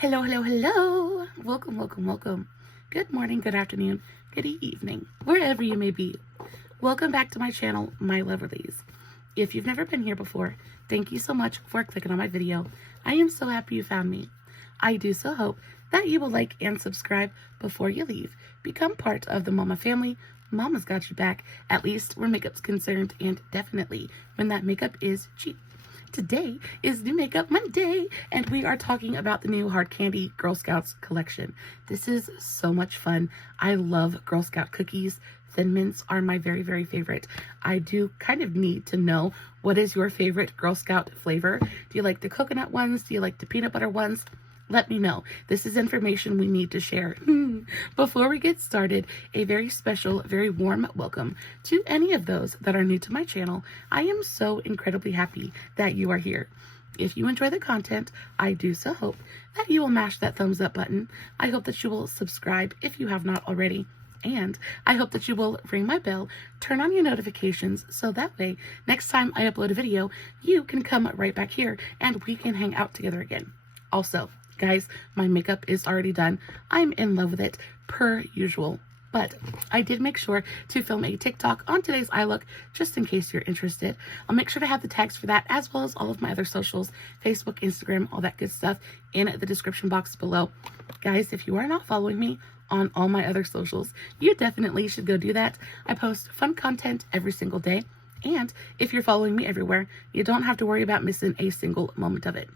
Hello, hello, hello. Welcome, welcome, welcome. Good morning, good afternoon, good evening, wherever you may be. Welcome back to my channel, my lovelies. If you've never been here before, thank you so much for clicking on my video. I am so happy you found me. I do so hope that you will like and subscribe before you leave. Become part of the Mama family. Mama's got you back, at least where makeup's concerned, and definitely when that makeup is cheap. Today is New Makeup Monday, and we are talking about the new Hard Candy Girl Scouts collection. This is so much fun. I love Girl Scout cookies. Thin Mints are my very, very favorite. I do kind of need to know, what is your favorite Girl Scout flavor? Do you like the coconut ones? Do you like the peanut butter ones? Let me know. This is information we need to share. Before we get started, a very special, very warm welcome to any of those that are new to my channel. I am so incredibly happy that you are here. If you enjoy the content, I do so hope that you will mash that thumbs up button. I hope that you will subscribe if you have not already. And I hope that you will ring my bell, turn on your notifications, so that way, next time I upload a video, you can come right back here and we can hang out together again. Also, guys, my makeup is already done. I'm in love with it, per usual. But I did make sure to film a TikTok on today's eye look, just in case you're interested. I'll make sure to have the tags for that, as well as all of my other socials, Facebook, Instagram, all that good stuff, in the description box below. Guys, if you are not following me on all my other socials, you definitely should go do that. I post fun content every single day. And if you're following me everywhere, you don't have to worry about missing a single moment of it.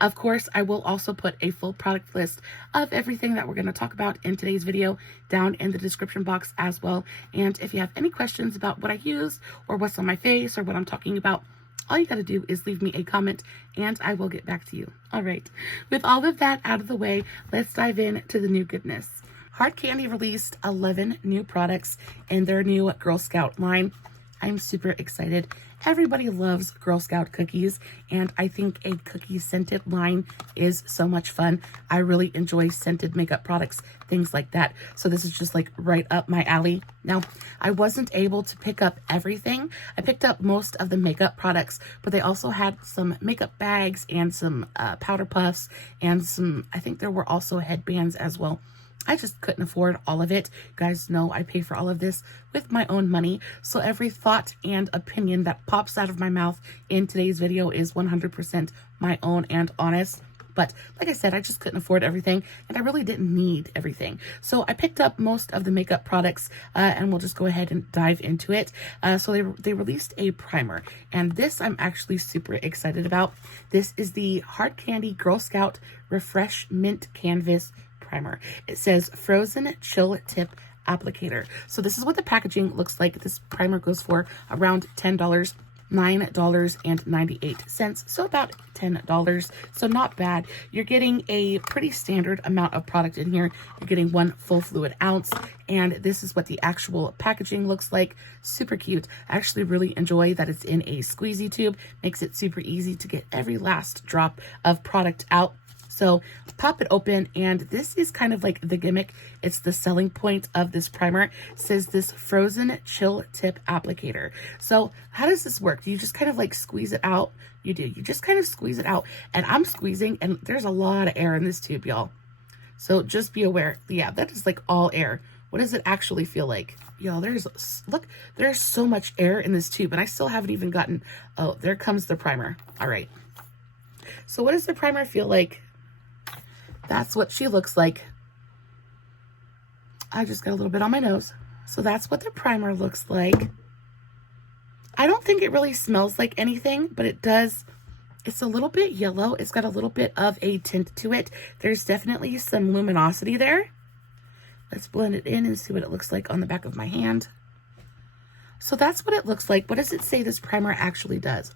Of course, I will also put a full product list of everything that we're going to talk about in today's video down in the description box as well. And if you have any questions about what I use or what's on my face or what I'm talking about, all you got to do is leave me a comment and I will get back to you. All right. With all of that out of the way, let's dive into the new goodness. Hard Candy released 11 new products in their new Girl Scout line. I'm super excited. Everybody loves Girl Scout cookies, and I think a cookie scented line is so much fun. I really enjoy scented makeup products, things like that. So this is just like right up my alley. Now, I wasn't able to pick up everything. I picked up most of the makeup products, but they also had some makeup bags and some powder puffs and some, I think there were also headbands as well. I just couldn't afford all of it. You guys know I pay for all of this with my own money. So every thought and opinion that pops out of my mouth in today's video is 100% my own and honest. But like I said, I just couldn't afford everything and I really didn't need everything. So I picked up most of the makeup products and we'll just go ahead and dive into it. So they released a primer, and this I'm actually super excited about. This is the Hard Candy Girl Scout Refresh Mint Canvas Primer. It says Frozen Chill Tip Applicator. So this is what the packaging looks like. This primer goes for around $10, $9.98. So about $10. So not bad. You're getting a pretty standard amount of product in here. You're getting 1 full fluid ounce. And this is what the actual packaging looks like. Super cute. I actually really enjoy that it's in a squeezy tube. Makes it super easy to get every last drop of product out. So pop it open, and this is kind of like the gimmick. It's the selling point of this primer. It says this Frozen Chill Tip Applicator. So how does this work? Do you just kind of like squeeze it out? You do. You just kind of squeeze it out, and I'm squeezing, and there's a lot of air in this tube, y'all. So just be aware. Yeah, that is like all air. What does it actually feel like? Y'all, look, there's so much air in this tube, and I still haven't even gotten, oh, there comes the primer. All right. So what does the primer feel like? That's what she looks like. I just got a little bit on my nose. So that's what the primer looks like. I don't think it really smells like anything, but it does. It's a little bit yellow. It's got a little bit of a tint to it. There's definitely some luminosity there. Let's blend it in and see what it looks like on the back of my hand. So that's what it looks like. What does it say this primer actually does?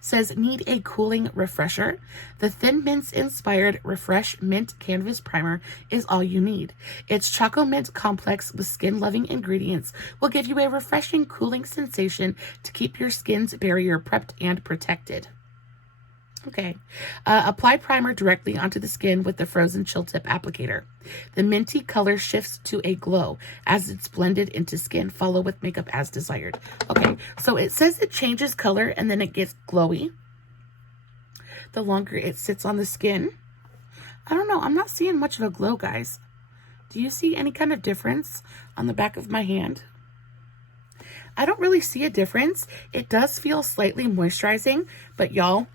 Says, need a cooling refresher? The Thin Mints Inspired Refresh Mint Canvas Primer is all you need. Its Choco Mint complex with skin-loving ingredients will give you a refreshing cooling sensation to keep your skin's barrier prepped and protected. Okay. Apply primer directly onto the skin with the Frozen Chill Tip Applicator. The minty color shifts to a glow as it's blended into skin. Follow with makeup as desired. Okay, so it says it changes color and then it gets glowy the longer it sits on the skin. I don't know. I'm not seeing much of a glow, guys. Do you see any kind of difference on the back of my hand? I don't really see a difference. It does feel slightly moisturizing, but y'all,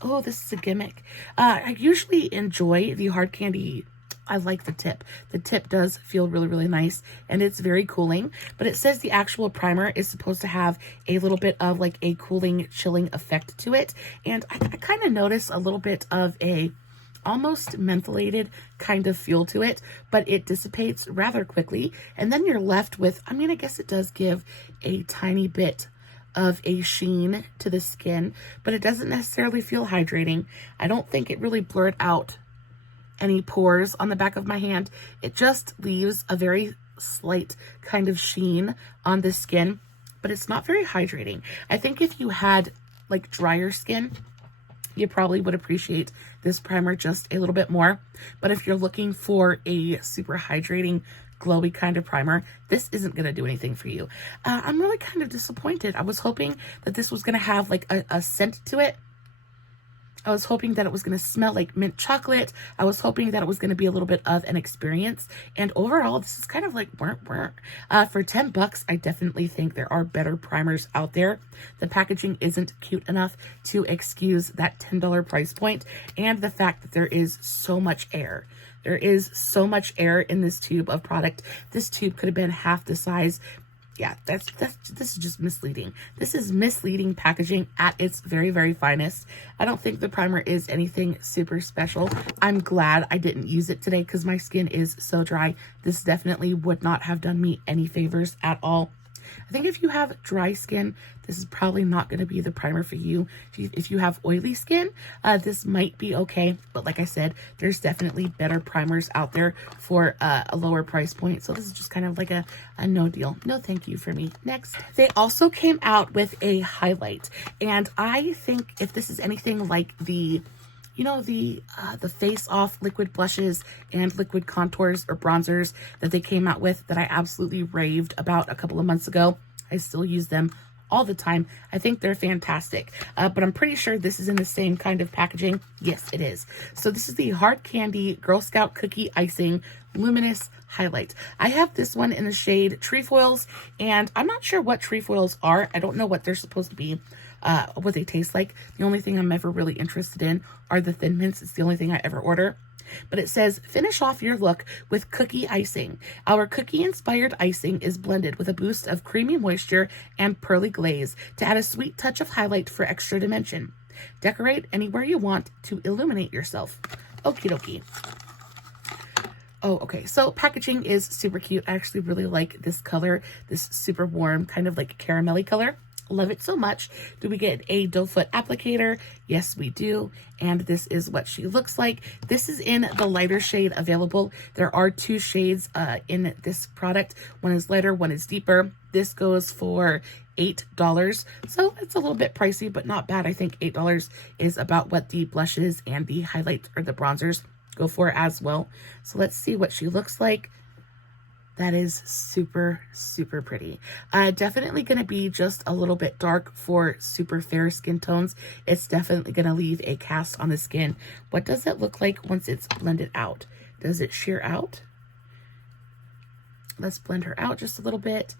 oh, this is a gimmick. I usually enjoy the hard candy. I like the tip. The tip does feel really, really nice, and it's very cooling, but it says the actual primer is supposed to have a little bit of like a cooling, chilling effect to it, and I kind of notice a little bit of a almost mentholated kind of feel to it, but it dissipates rather quickly, and then you're left with, I mean, I guess it does give a tiny bit of a sheen to the skin, but it doesn't necessarily feel hydrating. I don't think it really blurred out any pores on the back of my hand. It just leaves a very slight kind of sheen on the skin, but it's not very hydrating. I think if you had like drier skin, you probably would appreciate this primer just a little bit more. But if you're looking for a super hydrating, glowy kind of primer, this isn't going to do anything for you. I'm really kind of disappointed. I was hoping that this was going to have like a scent to it. I was hoping that it was going to smell like mint chocolate. I was hoping that it was going to be a little bit of an experience. And overall, this is kind of like for $10, I definitely think there are better primers out there. The packaging isn't cute enough to excuse that $10 price point, and the fact that there is so much air. There is so much air in this tube of product. This tube could have been half the size. Yeah, this is just misleading. This is misleading packaging at its very, very finest. I don't think the primer is anything super special. I'm glad I didn't use it today because my skin is so dry. This definitely would not have done me any favors at all. I think if you have dry skin, this is probably not going to be the primer for you. If you have oily skin, this might be okay. But like I said, there's definitely better primers out there for a lower price point. So this is just kind of like a no deal. No thank you for me. Next, they also came out with a highlight. And I think if this is anything like the Face Off liquid blushes and liquid contours or bronzers that they came out with that I absolutely raved about a couple of months ago. I still use them all the time. I think they're fantastic, but I'm pretty sure this is in the same kind of packaging. Yes, it is. So this is the Hard Candy Girl Scout Cookie Icing Luminous Highlight. I have this one in the shade Trefoils, and I'm not sure what trefoils are. I don't know what they're supposed to be. What they taste like. The only thing I'm ever really interested in are the Thin Mints. It's the only thing I ever order. But it says, finish off your look with cookie icing. Our cookie-inspired icing is blended with a boost of creamy moisture and pearly glaze to add a sweet touch of highlight for extra dimension. Decorate anywhere you want to illuminate yourself. Okie dokie. Oh, okay. So packaging is super cute. I actually really like this color, this super warm kind of like caramelly color. Love it so much. Do we get a doe foot applicator? Yes, we do. And this is what she looks like. This is in the lighter shade available. There are two shades in this product. One is lighter, one is deeper. This goes for $8. So it's a little bit pricey, but not bad. I think $8 is about what the blushes and the highlights or the bronzers go for as well. So let's see what she looks like. That is super, super pretty. Definitely going to be just a little bit dark for super fair skin tones. It's definitely going to leave a cast on the skin. What does it look like once it's blended out? Does it sheer out? Let's blend her out just a little bit.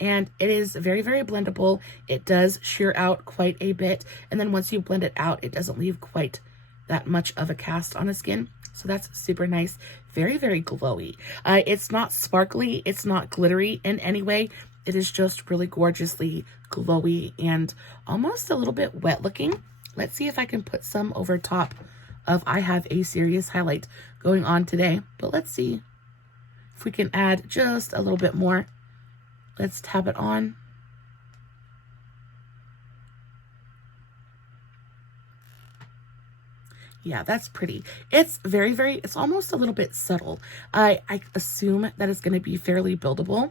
And it is very, very blendable. It does sheer out quite a bit. And then once you blend it out, it doesn't leave quite that much of a cast on the skin. So that's super nice. Very, very glowy. It's not sparkly. It's not glittery in any way. It is just really gorgeously glowy and almost a little bit wet looking. Let's see if I can put some over top of I have a serious highlight going on today. But let's see if we can add just a little bit more. Let's tap it on. Yeah, that's pretty. It's very, very, it's almost a little bit subtle. I assume that it's going to be fairly buildable.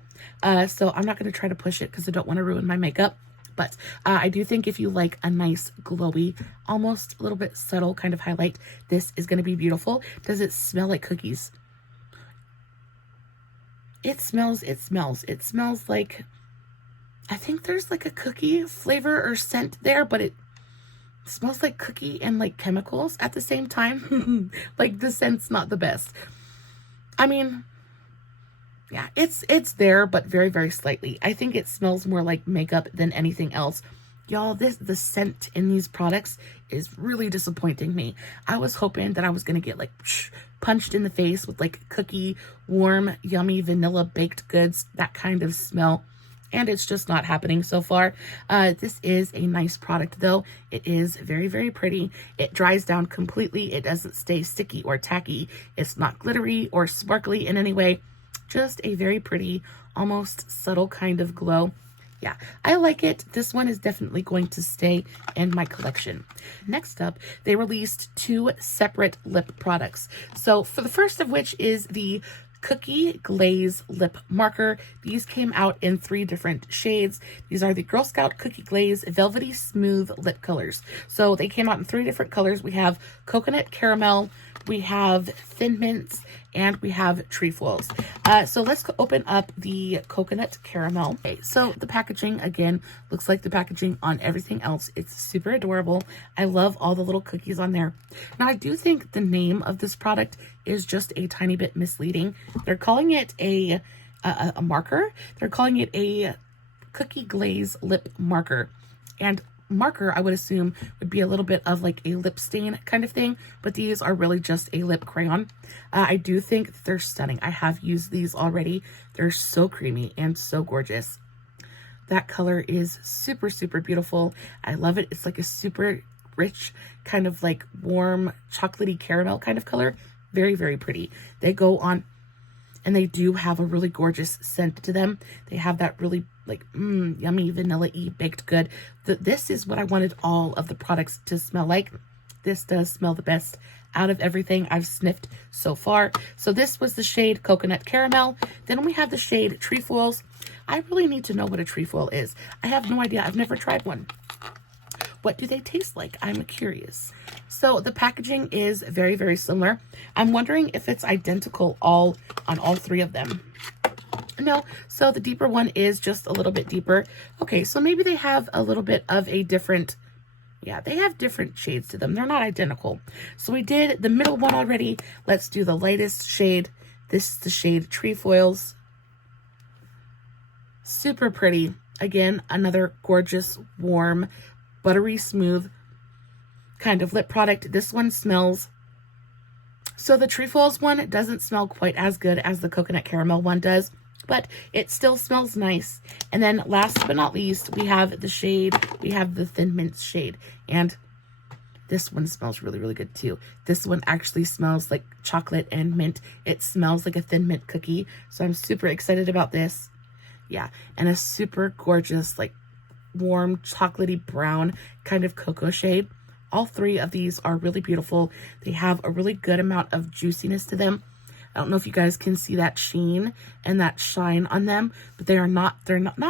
So I'm not going to try to push it because I don't want to ruin my makeup. But I do think if you like a nice, glowy, almost a little bit subtle kind of highlight, this is going to be beautiful. Does it smell like cookies? It smells like, I think there's like a cookie flavor or scent there, but it smells like cookie and like chemicals at the same time. Like the scent's not the best. I mean, yeah, it's there, but very, very slightly. I think it smells more like makeup than anything else. Y'all, the scent in these products is really disappointing me. I was hoping that I was gonna get like punched in the face with like cookie, warm, yummy, vanilla baked goods, that kind of smell. And it's just not happening so far. This is a nice product though. It is very, very pretty. It dries down completely. It doesn't stay sticky or tacky. It's not glittery or sparkly in any way. Just a very pretty, almost subtle kind of glow. Yeah, I like it. This one is definitely going to stay in my collection. Next up, they released 2 separate lip products. So for the first of which is the Cookie Glaze Lip Marker. These came out in 3 different shades. These are the Girl Scout Cookie Glaze Velvety Smooth Lip Colors. So they came out in 3 different colors. We have Coconut Caramel, we have Thin Mints, and we have Trefoils. So let's open up the Coconut Caramel. Okay, so the packaging, again, looks like the packaging on everything else. It's super adorable. I love all the little cookies on there. Now, I do think the name of this product is just a tiny bit misleading. They're calling it a marker. They're calling it a Cookie Glaze Lip Marker. And marker, I would assume, would be a little bit of like a lip stain kind of thing, but these are really just a lip crayon. I do think that they're stunning. I have used these already. They're so creamy and so gorgeous. That color is super, super beautiful. I love it. It's like a super rich, kind of like warm, chocolatey caramel kind of color. Very, very pretty. They go on, and they do have a really gorgeous scent to them. They have that really like yummy vanilla-y baked good. This is what I wanted all of the products to smell like. This does smell the best out of everything I've sniffed so far. So this was the shade Coconut Caramel. Then we have the shade Trefoils. I really need to know what a trefoil is. I have no idea. I've never tried one. What do they taste like? I'm curious. So the packaging is very, very similar. I'm wondering if it's identical on all 3 of them. No, so the deeper one is just a little bit deeper. Okay, so maybe they have a little bit of a different, yeah, they have different shades to them. They're not identical. So we did the middle one already. Let's do the lightest shade. This is the shade Trefoils. Super pretty. Again, another gorgeous, warm, buttery smooth kind of lip product. This one smells, so the Trefoils one doesn't smell quite as good as the Coconut Caramel one does, but it still smells nice. And then last but not least, we have the shade, we have the Thin Mint shade, and this one smells really, really good too. This one actually smells like chocolate and mint. It smells like a Thin Mint cookie, so I'm super excited about this. Yeah, and a super gorgeous, like warm, chocolatey brown kind of cocoa shade. All 3 of these are really beautiful. They have a really good amount of juiciness to them. I don't know if you guys can see that sheen and that shine on them, but they're not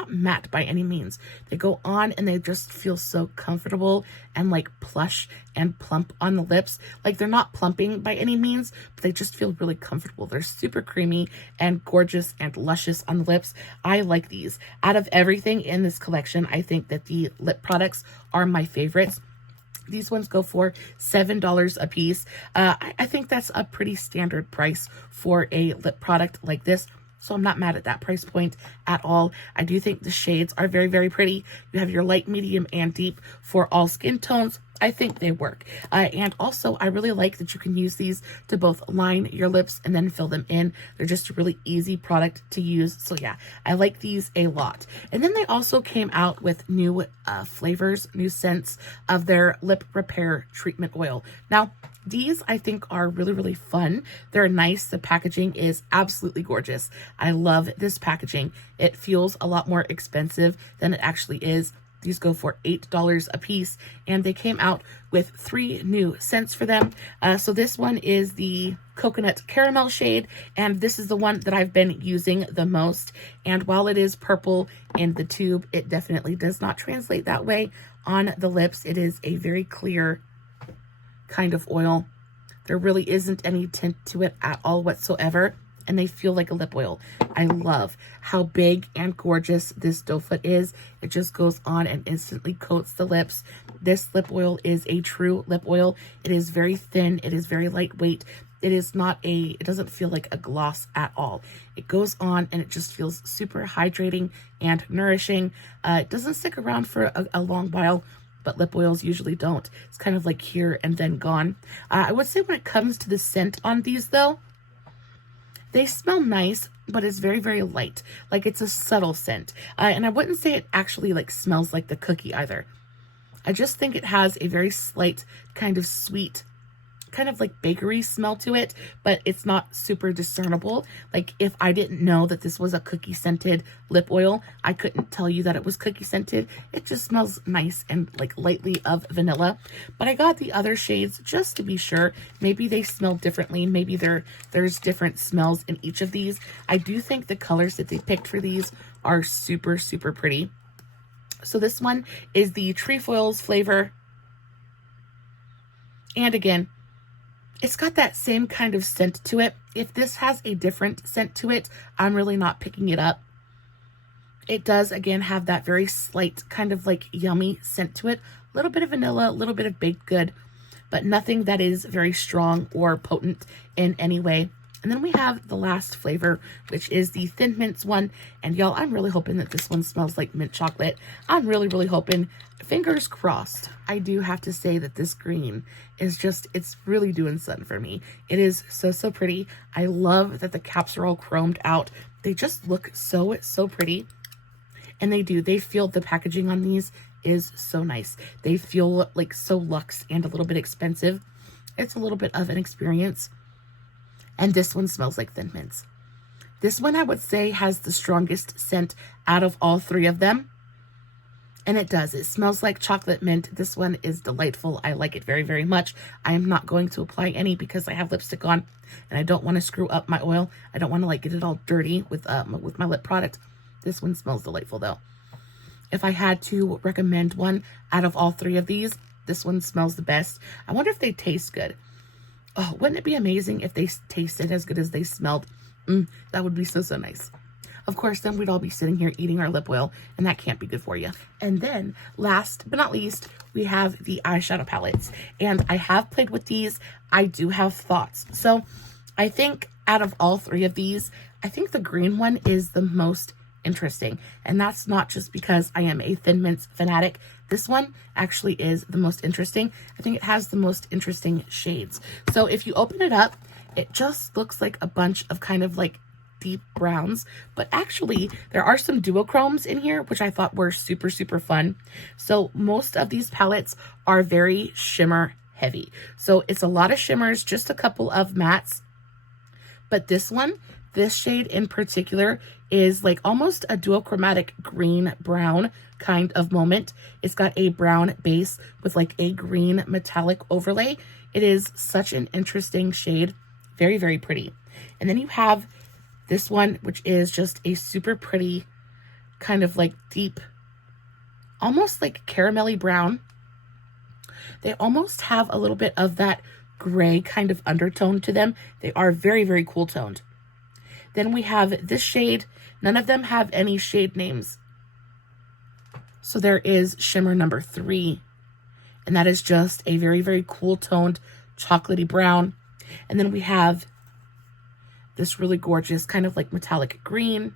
matte by any means. They go on and they just feel so comfortable and like plush and plump on the lips. Like they're not plumping by any means, but they just feel really comfortable. They're super creamy and gorgeous and luscious on the lips. I like these. Out of everything in this collection, I think that the lip products are my favorites. These ones go for $7 a piece. I think that's a pretty standard price for a lip product like this, so I'm not mad at that price point at all. I do think the shades are very, very pretty. You have your light, medium, and deep for all skin tones. I think they work. And also, I really like that you can use these to both line your lips and then fill them in. They're just a really easy product to use. So yeah, I like these a lot. And then they also came out with new flavors, new scents of their lip repair treatment oil. Now, these I think are really, really fun. They're nice. The packaging is absolutely gorgeous. I love this packaging. It feels a lot more expensive than it actually is. These go for $8 a piece, and they came out with 3 new scents for them. So this one is the Coconut Caramel shade, and this is the one that I've been using the most. And while it is purple in the tube, it definitely does not translate that way on the lips. It is a very clear kind of oil. There really isn't any tint to it at all whatsoever, and they feel like a lip oil. I love how big and gorgeous this doe foot is. It just goes on and instantly coats the lips. This lip oil is a true lip oil. It is very thin. It is very lightweight. It doesn't feel like a gloss at all. It goes on and it just feels super hydrating and nourishing. It doesn't stick around for a long while, but lip oils usually don't. It's kind of like here and then gone. I would say when it comes to the scent on these though, they smell nice, but it's very, very light. Like it's a subtle scent. And I wouldn't say it actually like smells like the cookie either. I just think it has a very slight kind of sweet, kind of like bakery smell to it, but it's not super discernible. Like if I didn't know that this was a cookie scented lip oil, I couldn't tell you that it was cookie scented. It just smells nice and like lightly of vanilla. But I got the other shades just to be sure. Maybe they smell differently. Maybe there's different smells in each of these. I do think the colors that they picked for these are super, super pretty. So this one is the Trefoils flavor. And again, it's got that same kind of scent to it. If this has a different scent to it, I'm really not picking it up. It does, again, have that very slight kind of like yummy scent to it. A little bit of vanilla, a little bit of baked good, but nothing that is very strong or potent in any way. And then we have the last flavor, which is the Thin Mints one. And y'all, I'm really hoping that this one smells like mint chocolate. I'm really, really hoping. Fingers crossed. I do have to say that this green is just, it's really doing something for me. It is so, so pretty. I love that the caps are all chromed out. They just look so, so pretty. And they feel, the packaging on these is so nice. They feel like so luxe and a little bit expensive. It's a little bit of an experience. And this one smells like Thin Mints. This one I would say has the strongest scent out of all three of them. And it does. It smells like chocolate mint. This one is delightful. I like it very, very much. I am not going to apply any because I have lipstick on and I don't want to screw up my oil. I don't want to like get it all dirty with my lip product. This one smells delightful though. If I had to recommend one out of all three of these, this one smells the best. I wonder if they taste good. Oh, wouldn't it be amazing if they tasted as good as they smelled? That would be so, so nice. Of course, then we'd all be sitting here eating our lip oil, and that can't be good for you. And then, last but not least, we have the eyeshadow palettes. And I have played with these. I do have thoughts. So, I think out of all three of these, I think the green one is the most interesting. And that's not just because I am a Thin Mints fanatic. This one actually is the most interesting. I think it has the most interesting shades. So if you open it up, it just looks like a bunch of kind of like deep browns, but actually there are some duochromes in here, which I thought were super, super fun. So most of these palettes are very shimmer heavy. So it's a lot of shimmers, just a couple of mattes. But this one, this shade in particular is like almost a duochromatic green brown kind of moment. It's got a brown base with like a green metallic overlay. It is such an interesting shade. Very, very pretty. And then you have this one, which is just a super pretty kind of like deep, almost like caramelly brown. They almost have a little bit of that gray kind of undertone to them. They are very, very cool toned. Then we have this shade. None of them have any shade names. So there is shimmer number 3. And that is just a very, very cool toned chocolatey brown. And then we have this really gorgeous kind of like metallic green.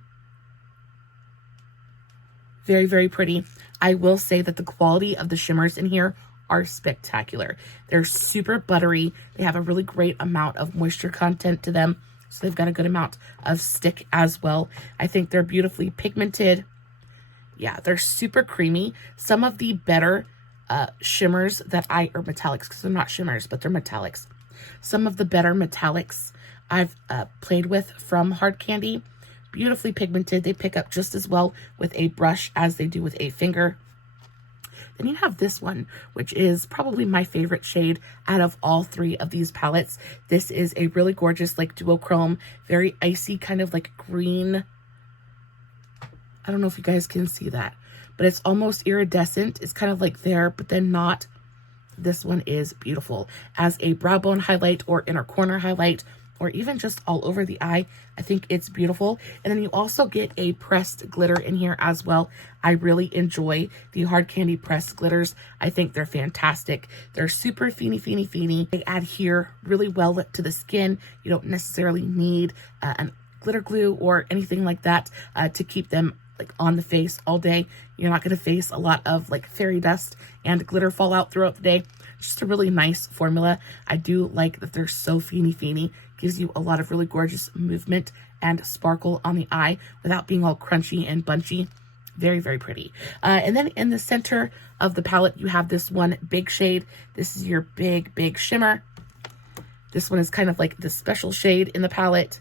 Very, very pretty. I will say that the quality of the shimmers in here are spectacular. They're super buttery. They have a really great amount of moisture content to them. So they've got a good amount of stick as well. I think they're beautifully pigmented. Yeah, they're super creamy. Some of the better shimmers that or metallics, because they're not shimmers, but they're metallics. Some of the better metallics I've played with from Hard Candy, beautifully pigmented. They pick up just as well with a brush as they do with a finger. Then you have this one, which is probably my favorite shade out of all three of these palettes. This is a really gorgeous, like duochrome, very icy kind of like green. I don't know if you guys can see that, but it's almost iridescent. It's kind of like there, but then not. This one is beautiful as a brow bone highlight or inner corner highlight. or even just all over the eye. I think it's beautiful. And then you also get a pressed glitter in here as well. I really enjoy the Hard Candy pressed glitters. I think they're fantastic. They're super feeny. They adhere really well to the skin. You don't necessarily need an glitter glue or anything like that to keep them like on the face all day. You're not going to face a lot of like fairy dust and glitter fallout throughout the day. Just a really nice formula. I do like that they're so feeny. Gives you a lot of really gorgeous movement and sparkle on the eye without being all crunchy and bunchy. Very pretty. And then in the center of the palette, you have this one big shade. This is your big shimmer. This one is kind of like the special shade in the palette.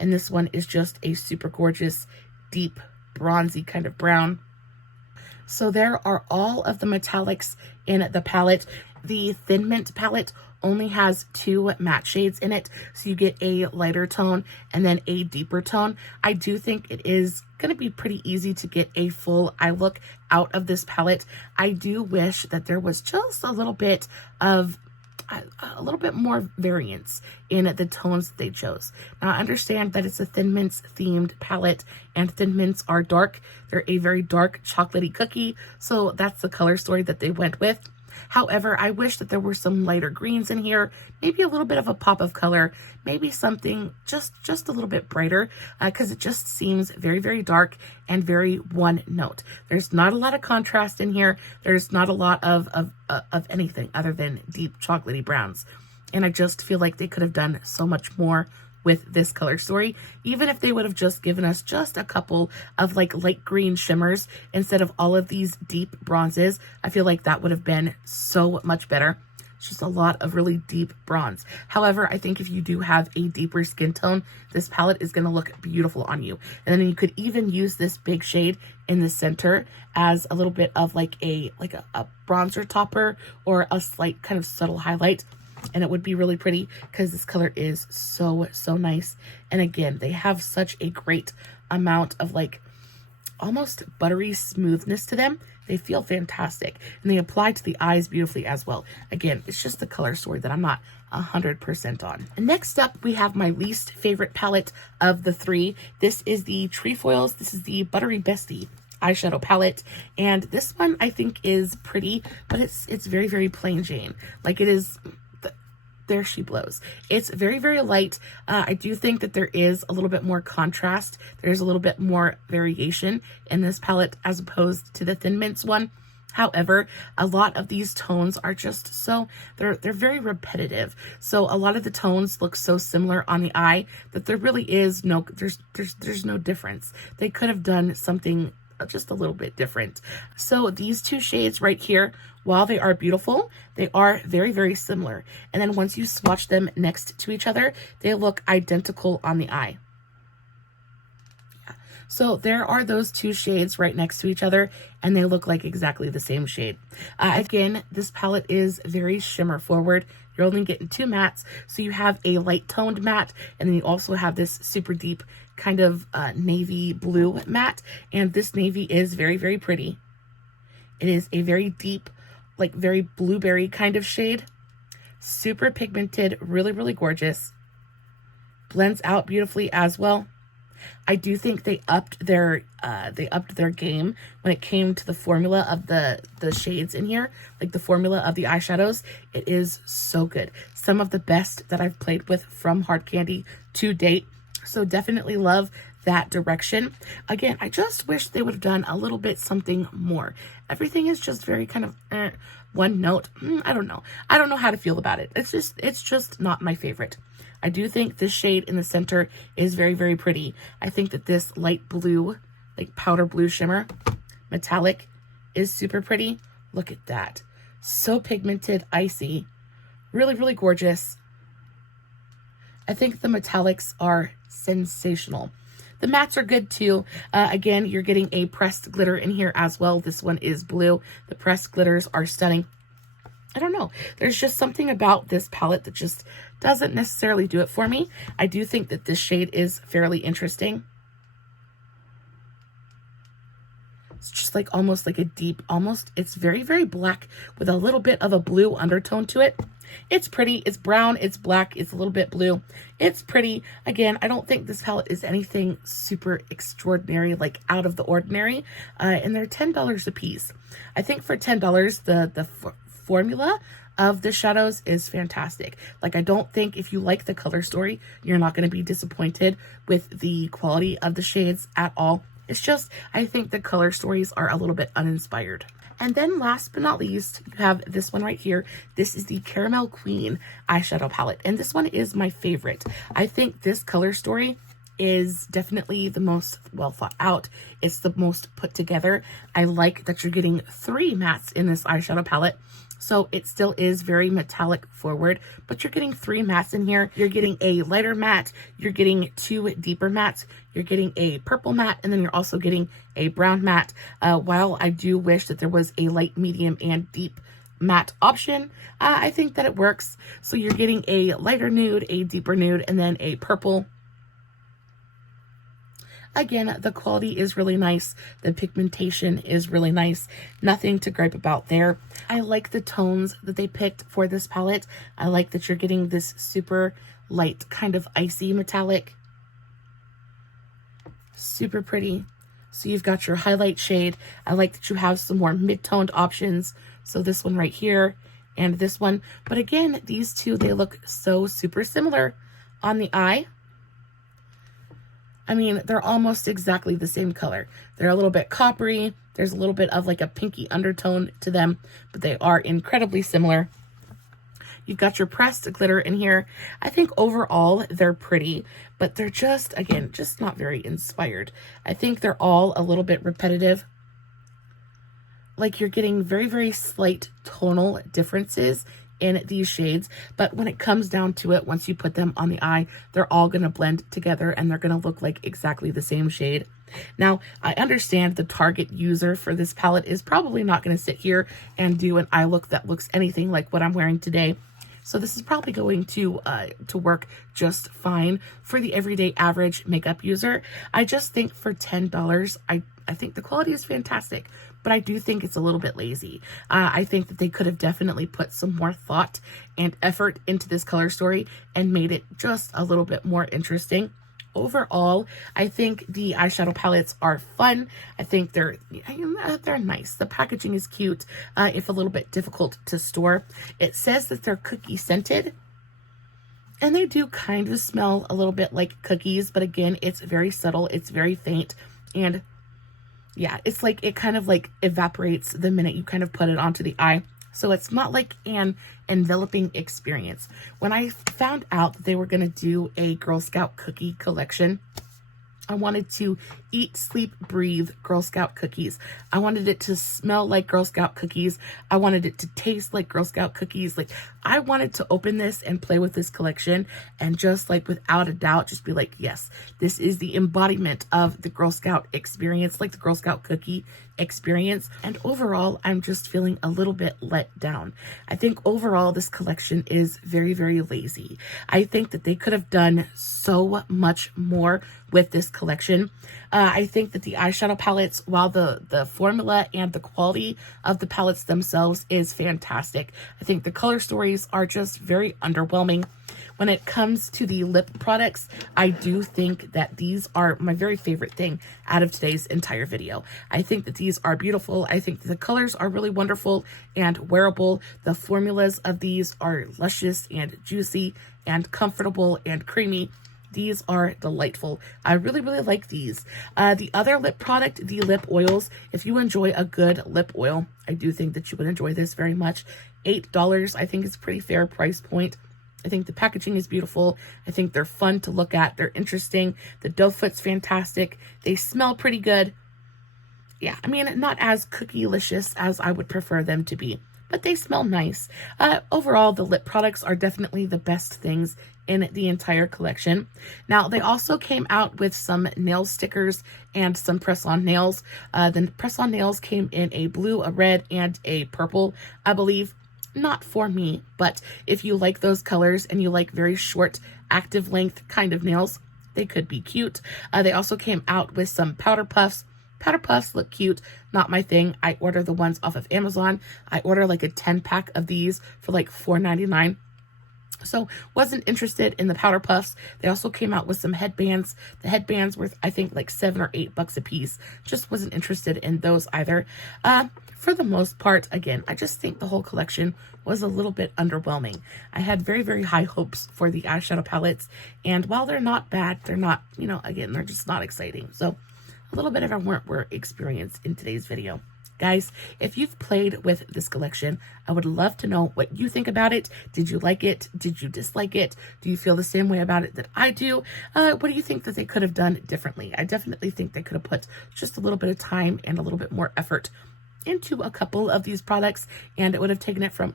And this one is just a super gorgeous, deep, bronzy kind of brown. So there are all of the metallics in the palette. The Thin Mint palette only has 2 matte shades in it, so you get a lighter tone and then a deeper tone. I do think it is going to be pretty easy to get a full eye look out of this palette. I do wish that there was just a little bit more variance in the tones that they chose. Now, I understand that it's a Thin Mints themed palette, and Thin Mints are dark. They're a very dark chocolatey cookie, so that's the color story that they went with. However, I wish that there were some lighter greens in here, maybe a little bit of a pop of color, maybe something just a little bit brighter, because it just seems very dark and very one note. There's not a lot of contrast in here. There's not a lot of anything other than deep chocolatey browns. And I just feel like they could have done so much more with this color story, even if they would have just given us just a couple of like light green shimmers instead of all of these deep bronzes. I feel like that would have been so much better. It's just a lot of really deep bronze. However, I think if you do have a deeper skin tone, this palette is going to look beautiful on you. And then you could even use this big shade in the center as a little bit of like a bronzer topper or a slight kind of subtle highlight. And it would be really pretty because this color is so nice. And again, they have such a great amount of like almost buttery smoothness to them. They feel fantastic, and they apply to the eyes beautifully as well. Again, it's just the color story that I'm not 100% on. And next up, we have my least favorite palette of the 3. This is the Trefoils. This is the Buttery Bestie eyeshadow palette, and this one I think is pretty, but it's very plain Jane. Like it is. There she blows. It's very light. I do think that there is a little bit more contrast. There's a little bit more variation in this palette as opposed to the Thin Mints one. However, a lot of these tones are just so, they're very repetitive. So a lot of the tones look so similar on the eye that there really is no, there's no difference. They could have done something just a little bit different. So these 2 shades right here, while they are beautiful, they are very similar. And then once you swatch them next to each other, they look identical on the eye. So there are those 2 shades right next to each other, and they look like exactly the same shade. Again, this palette is very shimmer forward. You're only getting 2 mattes, so you have a light toned matte, and then you also have this super deep kind of navy blue matte, and this navy is very pretty. It is a very deep, like very blueberry kind of shade. Super pigmented, really gorgeous. Blends out beautifully as well. I do think they upped their game when it came to the formula of the shades in here, like the formula of the eyeshadows. It is so good. Some of the best that I've played with from Hard Candy to date. So definitely love that direction. Again, I just wish they would have done a little bit something more. Everything is just very kind of one note. I don't know. I don't know how to feel about it. It's just not my favorite. I do think this shade in the center is very pretty. I think that this light blue, like powder blue shimmer, metallic, is super pretty. Look at that. So pigmented, icy, really gorgeous. I think the metallics are sensational. The mattes are good too. Again, you're getting a pressed glitter in here as well. This one is blue. The pressed glitters are stunning. I don't know. There's just something about this palette that just doesn't necessarily do it for me. I do think that this shade is fairly interesting. It's just like almost like a deep, it's very black with a little bit of a blue undertone to it. It's pretty. It's brown. It's black. It's a little bit blue. It's pretty. Again, I don't think this palette is anything super extraordinary, like out of the ordinary. And they're $10 a piece. I think for $10, the formula of the shadows is fantastic. Like, I don't think if you like the color story, you're not going to be disappointed with the quality of the shades at all. It's just, I think the color stories are a little bit uninspired. And then last but not least, you have this one right here. This is the Caramel Queen eyeshadow palette. And this one is my favorite. I think this color story is definitely the most well thought out. It's the most put together. I like that you're getting 3 mattes in this eyeshadow palette. So it still is very metallic forward, but you're getting 3 mattes in here. You're getting a lighter matte, you're getting 2 deeper mattes, you're getting a purple matte, and then you're also getting a brown matte. While I do wish that there was a light, medium, and deep matte option, I think that it works. So you're getting a lighter nude, a deeper nude, and then a purple. Again, the quality is really nice. The pigmentation is really nice. Nothing to gripe about there. I like the tones that they picked for this palette. I like that you're getting this super light, kind of icy metallic. Super pretty. So you've got your highlight shade. I like that you have some more mid-toned options. So this one right here and this one. But again, these two, they look so super similar on the eye. I mean, they're almost exactly the same color. They're a little bit coppery. There's a little bit of like a pinky undertone to them, but they are incredibly similar. You've got your pressed glitter in here. I think overall they're pretty, but they're just, again, just not very inspired. I think they're all a little bit repetitive. Like, you're getting very, very slight tonal differences in these shades, but when it comes down to it, once you put them on the eye, they're all going to blend together and they're going to look like exactly the same shade. Now, I understand the target user for this palette is probably not going to sit here and do an eye look that looks anything like what I'm wearing today. So this is probably going to work just fine for the everyday average makeup user. I just think for $10, I think the quality is fantastic, but I do think it's a little bit lazy. I think that they could have definitely put some more thought and effort into this color story and made it just a little bit more interesting. Overall, I think the eyeshadow palettes are fun. I think they're nice. The packaging is cute, if a little bit difficult to store. It says that they're cookie scented, and they do kind of smell a little bit like cookies, but again, it's very subtle, it's very faint, and yeah, it's like it kind of like evaporates the minute you kind of put it onto the eye. So it's not like an enveloping experience. When I found out that they were going to do a Girl Scout cookie collection, I wanted to eat, sleep, breathe Girl Scout cookies. I wanted it to smell like Girl Scout cookies. I wanted it to taste like Girl Scout cookies. Like, I wanted to open this and play with this collection and just like without a doubt just be like, yes, this is the embodiment of the Girl Scout experience, like the Girl Scout cookie experience. And overall, I'm just feeling a little bit let down. I think overall this collection is very, very lazy. I think that they could have done so much more with this collection. I think that the eyeshadow palettes, while the formula and the quality of the palettes themselves is fantastic, I think the color stories are just very underwhelming. When it comes to the lip products, I do think that these are my very favorite thing out of today's entire video. I think that these are beautiful. I think that the colors are really wonderful and wearable. The formulas of these are luscious and juicy and comfortable and creamy. These are delightful. I really, really like these. The other lip product, the lip oils, if you enjoy a good lip oil, I do think that you would enjoy this very much. $8, I think, is a pretty fair price point. I think the packaging is beautiful. I think they're fun to look at. They're interesting. The doe foot's fantastic. They smell pretty good. Yeah, I mean, not as cookie-licious as I would prefer them to be, but they smell nice. Overall, the lip products are definitely the best things in the entire collection. Now, they also came out with some nail stickers and some press-on nails. The press-on nails came in a blue, a red, and a purple, I believe. Not for me, but if you like those colors and you like very short, active length kind of nails, they could be cute. They also came out with some powder puffs. Powder puffs look cute, not my thing. I order the ones off of Amazon. I order like a 10-pack of these for like $4.99. So wasn't interested in the powder puffs. They also came out with some headbands. The headbands were, I think, like $7 or $8 a piece. Just wasn't interested in those either. For the most part, again, I just think the whole collection was a little bit underwhelming. I had very, very high hopes for the eyeshadow palettes. And while they're not bad, they're not, you know, again, they're just not exciting. So a little bit of a weren't experience in today's video. Guys, if you've played with this collection, I would love to know what you think about it. Did you like it? Did you dislike it? Do you feel the same way about it that I do? What do you think that they could have done differently? I definitely think they could have put just a little bit of time and a little bit more effort into a couple of these products, and it would have taken it from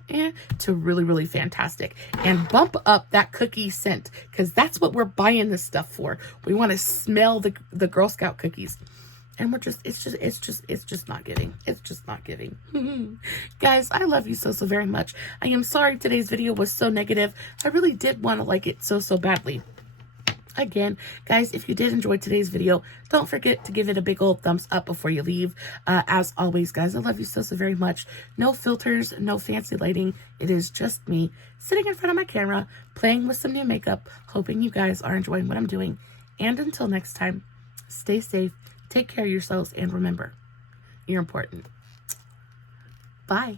to really, really fantastic. And bump up that cookie scent, because that's what we're buying this stuff for. We want to smell the Girl Scout cookies. And we're just, it's just not giving. It's just not giving. Guys, I love you so very much. I am sorry today's video was so negative. I really did want to like it so badly. Again, guys, if you did enjoy today's video, don't forget to give it a big old thumbs up before you leave. As always, guys, I love you so very much. No filters, no fancy lighting. It is just me sitting in front of my camera, playing with some new makeup, hoping you guys are enjoying what I'm doing. And until next time, stay safe. Take care of yourselves, and remember, you're important. Bye.